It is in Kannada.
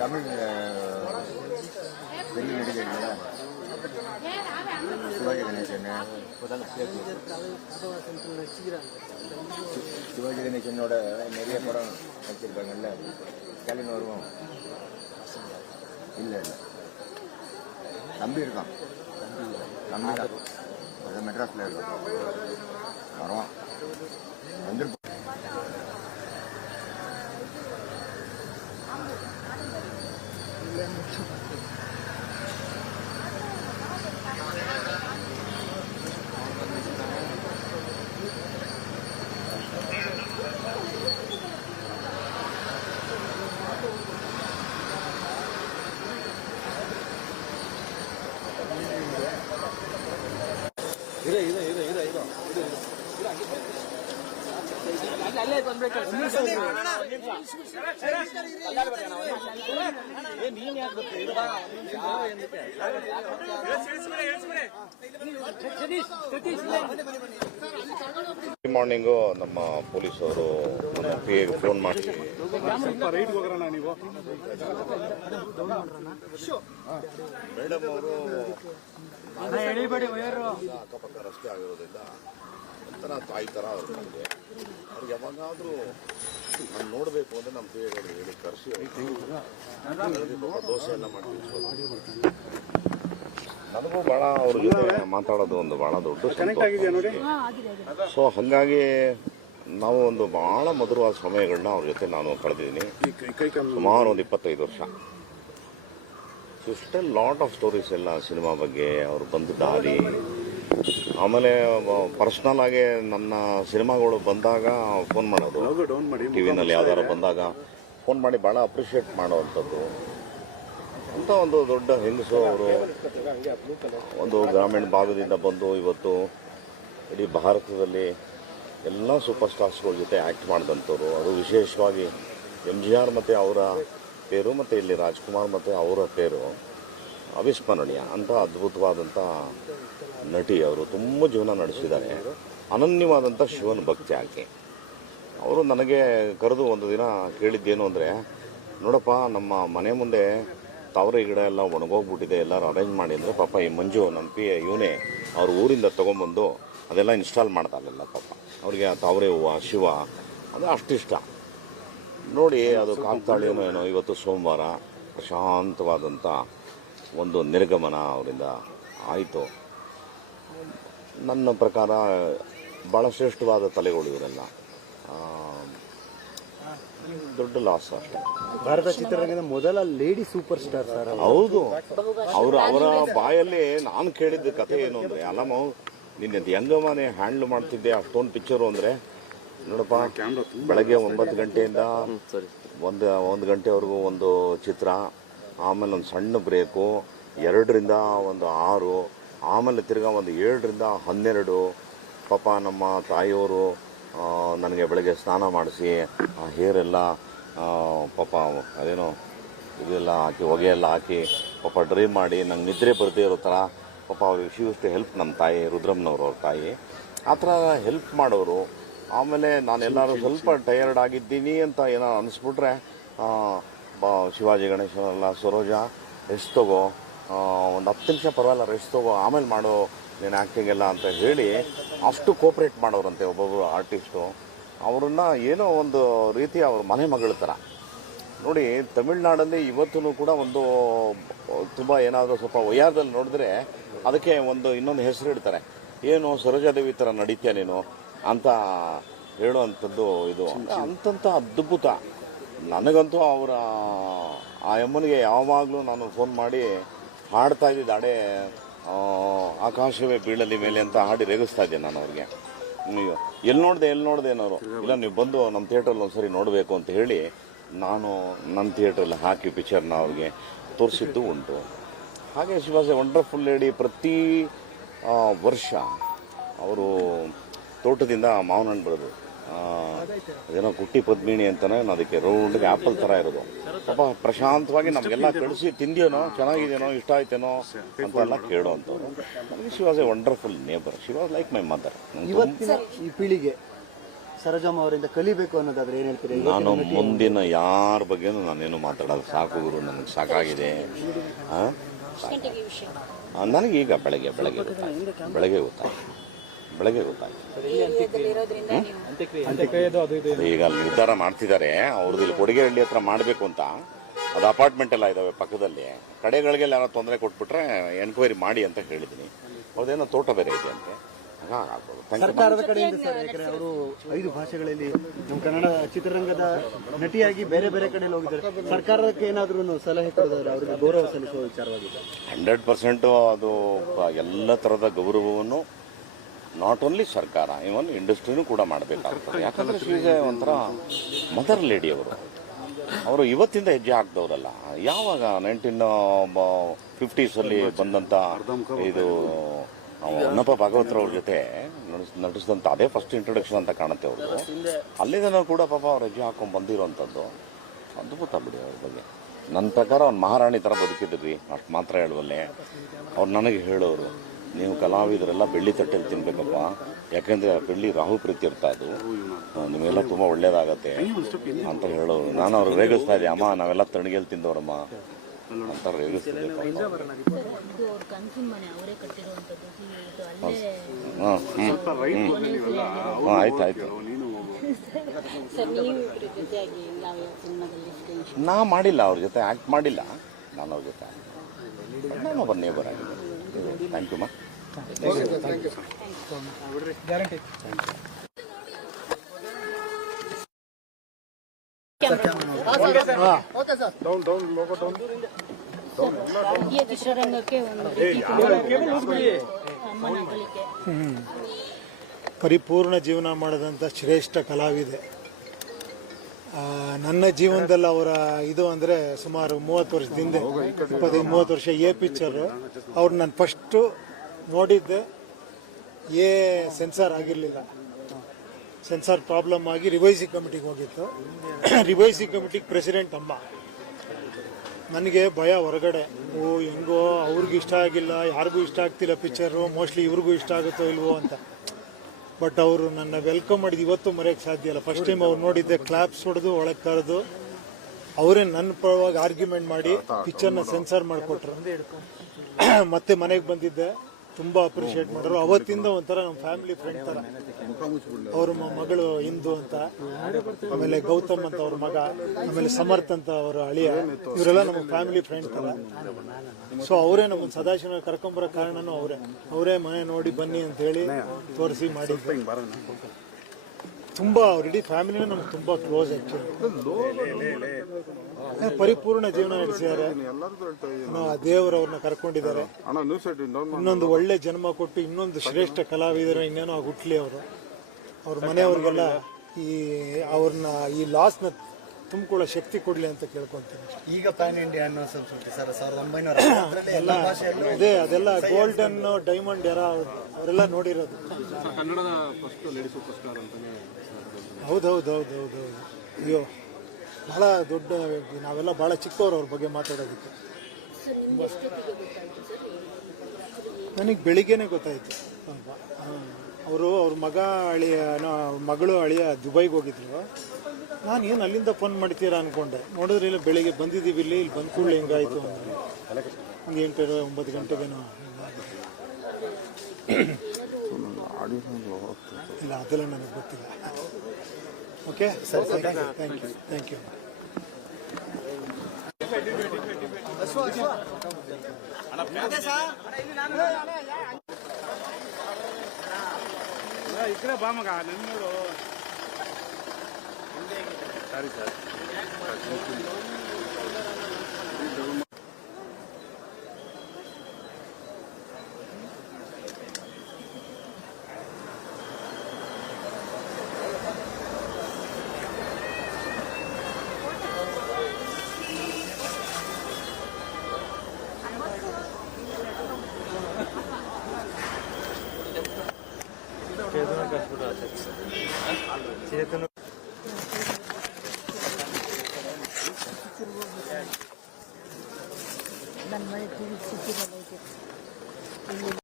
தமிழ் பெரிய நடிகர் சிவாஜி கணேசன் சிவாஜி கணேசனோட நிறைய படம் நடிச்சிருக்காங்கல்ல. ஸ்டாலின் வருவோம் இல்லை இல்லை தம்பி இருக்கான். தம்பி அது மெட்ராஸில் இருக்கான். வருவான் வந்துருப்பான். ಮಾರ್ನಿಂಗು ನಮ್ಮ ಪೊಲೀಸವರು ನಮ್ಮ ಪಿ.ಎಗೆ ಫೋನ್ ಮಾಡಿ ಮೇಡಮ್ ಅವರು ಅಕ್ಕಪಕ್ಕ ರಸ್ತೆ ಆಗಿರೋದ್ರಿಂದ ಒಂಥರ ತಾಯಿ ಥರ ಅವ್ರು ನನಗೆ ಅವ್ರಿಗೆ ಯಾವಾಗಾದರೂ ನಾನು ನೋಡಬೇಕು ಅಂದರೆ ನಮ್ಮ ಪಿ.ಎಗಳು ಹೇಳಿ ಕರೆಸಿ ದೋಸೆ ಎಲ್ಲ ಮಾಡ್ತೀವಿ. ನನಗೂ ಭಾಳ ಅವ್ರ ಜೊತೆ ಮಾತಾಡೋದು ಒಂದು ಭಾಳ ದೊಡ್ಡ ಸಂತೋಷ. ಸೊ ಹಾಗಾಗಿ ನಾವು ಒಂದು ಭಾಳ ಮಧುರವಾದ ಸಮಯಗಳನ್ನ ಅವ್ರ ಜೊತೆ ನಾನು ಕಳೆದಿದ್ದೀನಿ. ಸುಮಾರು ಒಂದು 25 ವರ್ಷ. So still lot of stories ಎಲ್ಲ ಸಿನಿಮಾ ಬಗ್ಗೆ ಅವ್ರು ಬಂದ ದಾರಿ. ಆಮೇಲೆ ಪರ್ಸ್ನಲ್ ಆಗಿ ನನ್ನ ಸಿನಿಮಾಗಳು ಬಂದಾಗ ಫೋನ್ ಮಾಡೋದು, ಟಿ ವಿನಲ್ಲಿ ಯಾವ್ದಾರು ಬಂದಾಗ ಫೋನ್ ಮಾಡಿ ಭಾಳ ಅಪ್ರಿಷಿಯೇಟ್ ಮಾಡೋವಂಥದ್ದು ಅಂತ ಒಂದು ದೊಡ್ಡ ಹೆಂಗಸು ಅವರು. ಒಂದು ಗ್ರಾಮೀಣ ಭಾಗದಿಂದ ಬಂದು ಇವತ್ತು ಇಡೀ ಭಾರತದಲ್ಲಿ ಎಲ್ಲ ಸೂಪರ್ ಸ್ಟಾರ್ಸ್ಗಳ ಜೊತೆ ಆ್ಯಕ್ಟ್ ಮಾಡಿದಂಥವ್ರು. ಅದು ವಿಶೇಷವಾಗಿ MGR ಮತ್ತು ಅವರ ಪೇರು ಮತ್ತು ಇಲ್ಲಿ ರಾಜ್ಕುಮಾರ್ ಮತ್ತು ಅವರ ಪೇರು ಅವಿಸ್ಮರಣೀಯ. ಅಂಥ ಅದ್ಭುತವಾದಂಥ ನಟಿ ಅವರು. ತುಂಬ ಜೀವನ ನಡೆಸಿದ್ದಾರೆ. ಅನನ್ಯವಾದಂಥ ಶಿವನ ಭಕ್ತಿ ಆಕೆ. ಅವರು ನನಗೆ ಕರೆದು ಒಂದು ದಿನ ಕೇಳಿದ್ದೇನು ಅಂದರೆ, ನೋಡಪ್ಪ ನಮ್ಮ ಮನೆ ಮುಂದೆ ತಾವರೆ ಗಿಡ ಎಲ್ಲ ಒಣಗೋಗ್ಬಿಟ್ಟಿದೆ, ಎಲ್ಲರೂ ಅರೇಂಜ್ ಮಾಡಿ ಅಂದರೆ ಪಾಪ ಈ ಮಂಜು ನಮ್ಮ ಇವನೇ ಅವ್ರ ಊರಿಂದ ತೊಗೊಂಬಂದು ಅದೆಲ್ಲ ಇನ್ಸ್ಟಾಲ್ ಮಾಡ್ತಾರಲ್ಲ ಪಾಪ ಅವ್ರಿಗೆ. ಆ ತಾವರೆ ಹೂವು ಶಿವ ಅದು ಅಷ್ಟಿಷ್ಟ. ನೋಡಿ ಅದು ಕಾಗ್ತಾಳೇನೋ ಏನೋ ಇವತ್ತು ಸೋಮವಾರ ಪ್ರಶಾಂತವಾದಂಥ ಒಂದು ನಿರ್ಗಮನ ಅವರಿಂದ ಆಯಿತು. ನನ್ನ ಪ್ರಕಾರ ಭಾಳ ಶ್ರೇಷ್ಠವಾದ ತಲೆಗಳು ಇವರೆಲ್ಲ. ದೊಡ್ಡ ಲಾಸ್ ಅಷ್ಟೇ. ಭಾರತ ಚಿತ್ರರಂಗದ ಮೊದಲ ಲೇಡಿ ಸೂಪರ್ ಸ್ಟಾರ್ ಸರ್. ಹೌದು. ಅವರ ಬಾಯಲ್ಲಿ ನಾನು ಕೇಳಿದ್ದ ಕಥೆ ಏನು ಅಂದರೆ, ಅಲ್ಲಮ್ಮ ನಿನ್ನೆ ಹೆಂಗಮ್ಮನೆ ಹ್ಯಾಂಡ್ಲ್ ಮಾಡ್ತಿದ್ದೆ ಅಷ್ಟೊಂದು ಪಿಕ್ಚರು ಅಂದರೆ, ನೋಡಪ್ಪ ಬೆಳಗ್ಗೆ 9 ಗಂಟೆಯಿಂದ 1 ಗಂಟೆವರೆಗೂ ಒಂದು ಚಿತ್ರ, ಆಮೇಲೆ ಒಂದು ಸಣ್ಣ ಬ್ರೇಕು, 2ರಿಂದ ಒಂದು 6, ಆಮೇಲೆ ತಿರ್ಗಾ ಒಂದು 7ರಿಂದ 12. ಪಾಪ ನಮ್ಮ ತಾಯಿಯವರು ನನಗೆ ಬೆಳಗ್ಗೆ ಸ್ನಾನ ಮಾಡಿಸಿ ಆ ಹೇರೆಲ್ಲ ಪಾಪ ಅದೇನೋ ಇದೆಲ್ಲ ಹಾಕಿ ಹೊಗೆ ಎಲ್ಲ ಹಾಕಿ ಪಾಪ ಡ್ರೈ ಮಾಡಿ ನಂಗೆ ನಿದ್ರೆ ಬರದೇ ಇರೋ ಥರ ಪಾಪ ಅವ್ರಿಗೆ ಶಿವಷ್ಟು ಹೆಲ್ಪ್. ನಮ್ಮ ತಾಯಿ ರುದ್ರಮ್ಮನವರು ಅವ್ರ ತಾಯಿ ಆ ಥರ ಹೆಲ್ಪ್ ಮಾಡೋರು. ಆಮೇಲೆ ನಾನೆಲ್ಲರೂ ಸ್ವಲ್ಪ ಟಯರ್ಡ್ ಆಗಿದ್ದೀನಿ ಅಂತ ಏನೋ ಅನಿಸ್ಬಿಟ್ರೆ, ಶಿವಾಜಿ ಗಣೇಶನೆಲ್ಲ ಸರೋಜ ರೆಸ್ಟ್ ತಗೋ, ಒಂದು 10 ನಿಮಿಷ ಪರವಾಗಿಲ್ಲ ರೆಸ್ಟ್ ತಗೋ, ಆಮೇಲೆ ಮಾಡೋ ನೀನು ಆ್ಯಕ್ಟಿಂಗ್ ಎಲ್ಲ ಅಂತ ಹೇಳಿ ಅಷ್ಟು ಕೋಪ್ರೇಟ್ ಮಾಡೋರಂತೆ ಒಬ್ಬೊಬ್ಬರು ಆರ್ಟಿಸ್ಟು. ಅವ್ರನ್ನ ಏನೋ ಒಂದು ರೀತಿ ಅವ್ರ ಮನೆ ಮಗಳ ಥರ. ನೋಡಿ ತಮಿಳ್ನಾಡಲ್ಲಿ ಇವತ್ತೂ ಕೂಡ ಒಂದು ತುಂಬ ಏನಾದರೂ ಸ್ವಲ್ಪ ವಯ್ಯಾರದಲ್ಲಿ ನೋಡಿದ್ರೆ ಅದಕ್ಕೆ ಒಂದು ಇನ್ನೊಂದು ಹೆಸರು ಇಡ್ತಾರೆ, ಏನು ಸರೋಜಾದೇವಿ ಥರ ನಡೀತೀಯ ನೀನು ಅಂತ ಹೇಳುವಂಥದ್ದು. ಇದು ಅಂತಂಥ ಅದ್ಭುತ. ನನಗಂತೂ ಅವರ ಆ ಅಮ್ಮನಿಗೆ ಯಾವಾಗಲೂ ನಾನು ಫೋನ್ ಮಾಡಿ ಹಾಡ್ತಾ ಇದ್ದಿದ್ದು ಹಾಡೇ ಆಕಾಶವೇ ಬೀಳಲಿ ಮೇಲೆ ಅಂತ ಹಾಡಿ ರೇಗಿಸ್ತಾ ಇದ್ದೆ ನಾನು ಅವ್ರಿಗೆ. ಎಲ್ಲಿ ನೋಡಿದೆ ಅನ್ನೋರು, ಇಲ್ಲ ನೀವು ಬಂದು ನಮ್ಮ ಥಿಯೇಟ್ರಲ್ಲಿ ಒಂದ್ಸರಿ ನೋಡಬೇಕು ಅಂತ ಹೇಳಿ ನಾನು ನನ್ನ ಥಿಯೇಟ್ರಲ್ಲಿ ಹಾಕಿ ಪಿಕ್ಚರ್ನ ಅವ್ರಿಗೆ ತೋರಿಸಿದ್ದು ಉಂಟು. ಹಾಗೆ she was A wonderful lady. ಪ್ರತಿ ವರ್ಷ ಅವರು ತೋಟದಿಂದ ಮಾವಿನ ಹಣ್ಣು ಬರೋದು, ಅದೇನೋ ಕುಟ್ಟಿ ಪದ್ಮಿಣಿ ಅಂತಾನೆ, ಅದಕ್ಕೆ ರೌಂಡ್ಗೆ ಆ್ಯಪಲ್ ಥರ ಇರೋದು. ಪಾಪ ಪ್ರಶಾಂತವಾಗಿ ನಮಗೆಲ್ಲ ಕಳಿಸಿ ತಿಂದಿಯೋನೋ ಚೆನ್ನಾಗಿದೆಯೋ ಇಷ್ಟ ಆಯ್ತೇನೋ ಅಂತೆಲ್ಲ ಕೇಳೋವಂಥವ್ರು. ನನಗೆ she was A wonderful neighbour. She was like my mother. ಇವತ್ತಿನ ಈ ಪೀಳಿಗೆ ಸರೋಜಮ್ಮ ಅವರಿಂದ ಕಲಿಬೇಕು ಅನ್ನೋದಾದ್ರೆ ಏನ್ ಹೇಳ್ತೀರಿ? ನಾನು ಮುಂದಿನ ಯಾರ ಬಗ್ಗೆನೂ ನಾನೇನು ಮಾತಾಡೋದು ಸಾಕು ಗುರು, ನನಗೆ ಸಾಕಾಗಿದೆ. ನನಗೀಗ ಬೆಳಗ್ಗೆ ಗೊತ್ತಾಯ್ತು. ಈಗ ನಿರ್ಧಾರ ಮಾಡ್ತಿದ್ದಾರೆ ಅವ್ರದ್ದು ಇಲ್ಲಿ ಕೊಡಿಗೆಹಳ್ಳಿ ಹತ್ರ ಮಾಡಬೇಕು ಅಂತ. ಅದು ಅಪಾರ್ಟ್ಮೆಂಟ್ ಎಲ್ಲ ಇದಾವೆ ಪಕ್ಕದಲ್ಲಿ. ಕಡೆಗಳಿಗೆಲ್ಲ ಯಾರೋ ತೊಂದರೆ ಕೊಟ್ಬಿಟ್ರೆ ಎನ್ಕ್ವೈರಿ ಮಾಡಿ ಅಂತ ಹೇಳಿದ್ದೀನಿ. ಅವ್ರದ್ದೇನೋ ತೋಟ ಬೇರೆ ಇದೆ ಅಂತೆ. ಸರ್ಕಾರದ ಕಡೆಯಿಂದ ಸರ್, ಯಾಕಂದ್ರೆ ಅವರು 5 ಭಾಷೆಗಳಲ್ಲಿ ನಮ್ಮ ಕನ್ನಡ ಚಿತ್ರರಂಗದ ನಟಿಯಾಗಿ ಬೇರೆ ಬೇರೆ ಕಡೆಯಲ್ಲಿ ಹೋಗಿದ್ದಾರೆ. ಸರ್ಕಾರಕ್ಕೆ ಏನಾದ್ರೂ ಸಲಹೆ ಕೊಡೋದಾದ್ರೆ ಅವ್ರಿಗೆ ಗೌರವ ಸಲ್ಲಿಸುವ ವಿಚಾರವಾಗಿದೆ. 100% ಅದು ಎಲ್ಲ ಥರದ ಗೌರವವನ್ನು ನಾಟ್ ಓನ್ಲಿ ಸರ್ಕಾರ, ಇವನ್ ಇಂಡಸ್ಟ್ರಿನೂ ಕೂಡ ಮಾಡಬೇಕಾಗ್ತದೆ. ಯಾಕಂದರೆ ಶ್ರೀಜೆ ಒಂಥರ ಮದರ್ ಲೇಡಿ ಅವರು ಇವತ್ತಿಂದ ಹೆಜ್ಜೆ ಹಾಕ್ದವ್ರಲ್ಲ. ಯಾವಾಗ 1950s ಬಂದಂಥ ಇದು ಹೊನ್ನಪ್ಪ ಭಾಗವತರವ್ರ ಜೊತೆ ನಟಿಸಿದಂಥ ಅದೇ ಫಸ್ಟ್ ಇಂಟ್ರೊಡಕ್ಷನ್ ಅಂತ ಕಾಣುತ್ತೆ ಅವ್ರದ್ದು. ಅಲ್ಲಿಂದ ಕೂಡ ಪಾಪ ಅವ್ರು ಹೆಜ್ಜೆ ಹಾಕೊಂಡು ಬಂದಿರೋವಂಥದ್ದು ಅದ್ಭುತ ಬಿಡಿ. ಅವ್ರ ಬಗ್ಗೆ ನನ್ನ ಪ್ರಕಾರ ಅವ್ನು ಮಹಾರಾಣಿ ಥರ ಬದುಕಿದ್ರಿ, ಅಷ್ಟು ಮಾತ್ರ ಹೇಳುವಲ್ಲೇ. ಅವ್ರು ನನಗೆ ಹೇಳೋರು, ನೀವು ಕಲಾವಿದರೆಲ್ಲ ಬೆಳ್ಳಿ ತಟ್ಟೆಲಿ ತಿನ್ಬೇಕಪ್ಪ, ಯಾಕೆಂದರೆ ಬೆಳ್ಳಿ ರಾಹು ಪ್ರೀತಿ ಇರ್ತಾ ಅದು, ನಿಮಗೆಲ್ಲ ತುಂಬ ಒಳ್ಳೇದಾಗತ್ತೆ ಅಂತ ಹೇಳೋರು. ನಾನು ಅವ್ರಿಗೆ ರೇಗಿಸ್ತಾ ಇದ್ದೆ, ಅಮ್ಮ ನಾವೆಲ್ಲ ತಣ್ಣಗೆಲ್ಲಿ ತಿಂದವ್ರಮ್ಮ ಅಂತ ರೇಗಿಸ್ತಿದ್ದೆ. ಆಯ್ತು. ನಾ ಮಾಡಿಲ್ಲ ಅವ್ರ ಜೊತೆ, ಆ್ಯಕ್ಟ್ ಮಾಡಿಲ್ಲ ನಾನು ಅವ್ರ ಜೊತೆ. ನಾನು ಒಬ್ಬ ನೇಬರ್ ಆಗಿದೆ. ಥ್ಯಾಂಕ್ ಯು ಮಾ. ಚಿತ್ರರಂಗಕ್ಕೆ ಪರಿಪೂರ್ಣ ಜೀವನ ಮಾಡಿದಂಥ ಶ್ರೇಷ್ಠ ಕಲಾವಿದೆ. ನನ್ನ ಜೀವನದಲ್ಲಿ ಅವರ ಇದು ಅಂದರೆ ಸುಮಾರು 30 ವರ್ಷದಿಂದ 25-30 ವರ್ಷ ಪಿಕ್ಚರು. ಅವ್ರು ನಾನು ಫಸ್ಟು ನೋಡಿದ್ದೆ ಸೆನ್ಸಾರ್ ಆಗಿರಲಿಲ್ಲ. ಸೆನ್ಸಾರ್ ಪ್ರಾಬ್ಲಮ್ ಆಗಿ ರಿವೈಸಿಂಗ್ ಕಮಿಟಿಗೆ ಹೋಗಿತ್ತು. ರಿವೈಸಿಂಗ್ ಕಮಿಟಿಗೆ ಪ್ರೆಸಿಡೆಂಟ್ ಅಮ್ಮ. ನನಗೆ ಭಯ ಹೊರಗಡೆ, ಹೆಂಗೋ ಅವ್ರಿಗೂ ಇಷ್ಟ ಆಗಿಲ್ಲ, ಯಾರಿಗೂ ಇಷ್ಟ ಆಗ್ತಿಲ್ಲ ಪಿಕ್ಚರು, ಮೋಸ್ಟ್ಲಿ ಇವ್ರಿಗೂ ಇಷ್ಟ ಆಗುತ್ತೋ ಇಲ್ವೋ ಅಂತ. ಬಟ್ ಅವರು ನನ್ನ ವೆಲ್ಕಮ್ ಮಾಡಿದ್ದು ಇವತ್ತು ಮರೆಯೋಕ್ಕೆ ಸಾಧ್ಯ ಇಲ್ಲ. ಫಸ್ಟ್ ಟೈಮ್ ಅವ್ರು ನೋಡಿದ್ದೆ, ಕ್ಲಾಪ್ಸ್ ಹೊಡೆದು ಒಳಗೆ ಕರೆದು ಅವರೇ ನನ್ನ ಪರವಾಗಿ ಆರ್ಗ್ಯುಮೆಂಟ್ ಮಾಡಿ ಪಿಕ್ಚರ್ನ ಸೆನ್ಸಾರ್ ಮಾಡಿಕೊಟ್ರು. ಮತ್ತೆ ಮನೆಗೆ ಬಂದಿದ್ದೆ, ತುಂಬ ಅಪ್ರಿಷಿಯೇಟ್ ಮಾಡಿದ್ರು. ಅವತ್ತಿಂದ ಒಂಥರ ನಮ್ಮ ಫ್ಯಾಮಿಲಿ ಫ್ರೆಂಡ್ ಥರ. ಅವ್ರ ಮಗಳು ಇಂದು ಅಂತ, ಆಮೇಲೆ ಗೌತಮ್ ಅಂತ ಅವ್ರ ಮಗ, ಆಮೇಲೆ ಸಮರ್ಥ್ ಅಂತ ಅವರ ಅಳಿಯ, ಇವರೆಲ್ಲ ನಮ್ಮ ಫ್ಯಾಮಿಲಿ ಫ್ರೆಂಡ್ ಥರ. ಸೊ ಅವರೇ ನಮ್ಮನ್ನು ಸದಾಶಿವ ಕರ್ಕೊಂಬರೋ ಕಾರಣನೂ ಅವರೇ ಮನೆ ನೋಡಿ ಬನ್ನಿ ಅಂತ ಹೇಳಿ ತೋರಿಸಿ ಮಾಡಿದ್ರು. ತುಂಬ ಅವ್ರ ಇಡೀ ಫ್ಯಾಮಿಲಿನೇ ನಮ್ಗೆ ತುಂಬ ಕ್ಲೋಸ್ ಆ್ಯಕ್ಚುಲಿ. ಪರಿಪೂರ್ಣ ಜೀವನ ನಡೆಸಿದ್ದಾರೆ. ದೇವರವ್ರನ್ನ ಕರ್ಕೊಂಡಿದ್ದಾರೆ. ಇನ್ನೊಂದು ಒಳ್ಳೆ ಜನ್ಮ ಕೊಟ್ಟು ಇನ್ನೊಂದು ಶ್ರೇಷ್ಠ ಕಲಾವಿದರು ಇನ್ನೇನೋ ಹುಟ್ಲಿ ಅವರು. ಅವ್ರ ಮನೆಯವ್ರಿಗೆಲ್ಲ ಅವ್ರನ್ನ ಈ ಲಾಸ್ನ ತುಂಬಿಕೊಳ್ಳೋ ಶಕ್ತಿ ಕೊಡ್ಲಿ ಅಂತ ಕೇಳ್ಕೊಂತೀನಿ. ಈಗ ಪ್ಯಾನ್ ಇಂಡಿಯಾ ಅನ್ನೋ ಸಂಸ್ಕೃತಿ ಸರ್ 1900 ಅದೆಲ್ಲ ಗೋಲ್ಡನ್ ಡೈಮಂಡ್ ಎರ ಅವರೆಲ್ಲ ನೋಡಿರೋದು. ಕನ್ನಡದ ಫಸ್ಟ್ ಲೇಡಿ ಸೂಪರ್ ಸ್ಟಾರ್ ಅಂತಾನೆ. ಹೌದು. ಅಯ್ಯೋ, ಬಹಳ ದೊಡ್ಡ, ನಾವೆಲ್ಲ ಬಹಳ ಚಿಕ್ಕವರು ಅವ್ರ ಬಗ್ಗೆ ಮಾತಾಡೋದಕ್ಕೆ. ನನಗೆ ಬೆಳಿಗ್ಗೆನೆ ಗೊತ್ತಾಯ್ತು. ಅವ್ರ ಮಗಳು ಅಳಿಯ ದುಬೈಗೆ ಹೋಗಿದ್ರು. ನಾನು ಏನು ಅಲ್ಲಿಂದ ಫೋನ್ ಮಾಡ್ತೀರಾ ಅಂದ್ಕೊಂಡೆ. ನೋಡಿದ್ರೆ ಇಲ್ಲ, ಬೆಳಿಗ್ಗೆ ಬಂದಿದ್ದೀವಿ, ಇಲ್ಲಿ ಬಂದ ಕೂಡಲೇ ಹಿಂಗಾಯಿತು ಅಂದರೆ ಒಂದು 8-9 ಗಂಟೆಗೇನೋ. ಇಲ್ಲ, ಅದೆಲ್ಲ ನನಗೆ ಗೊತ್ತಿಲ್ಲ. Okay sir, thank you. ಇದ್ರೆ ಬಾ ಮಗ, ನನ್ನೂರು ಸರಿ ಸರ್. ಚೇತನ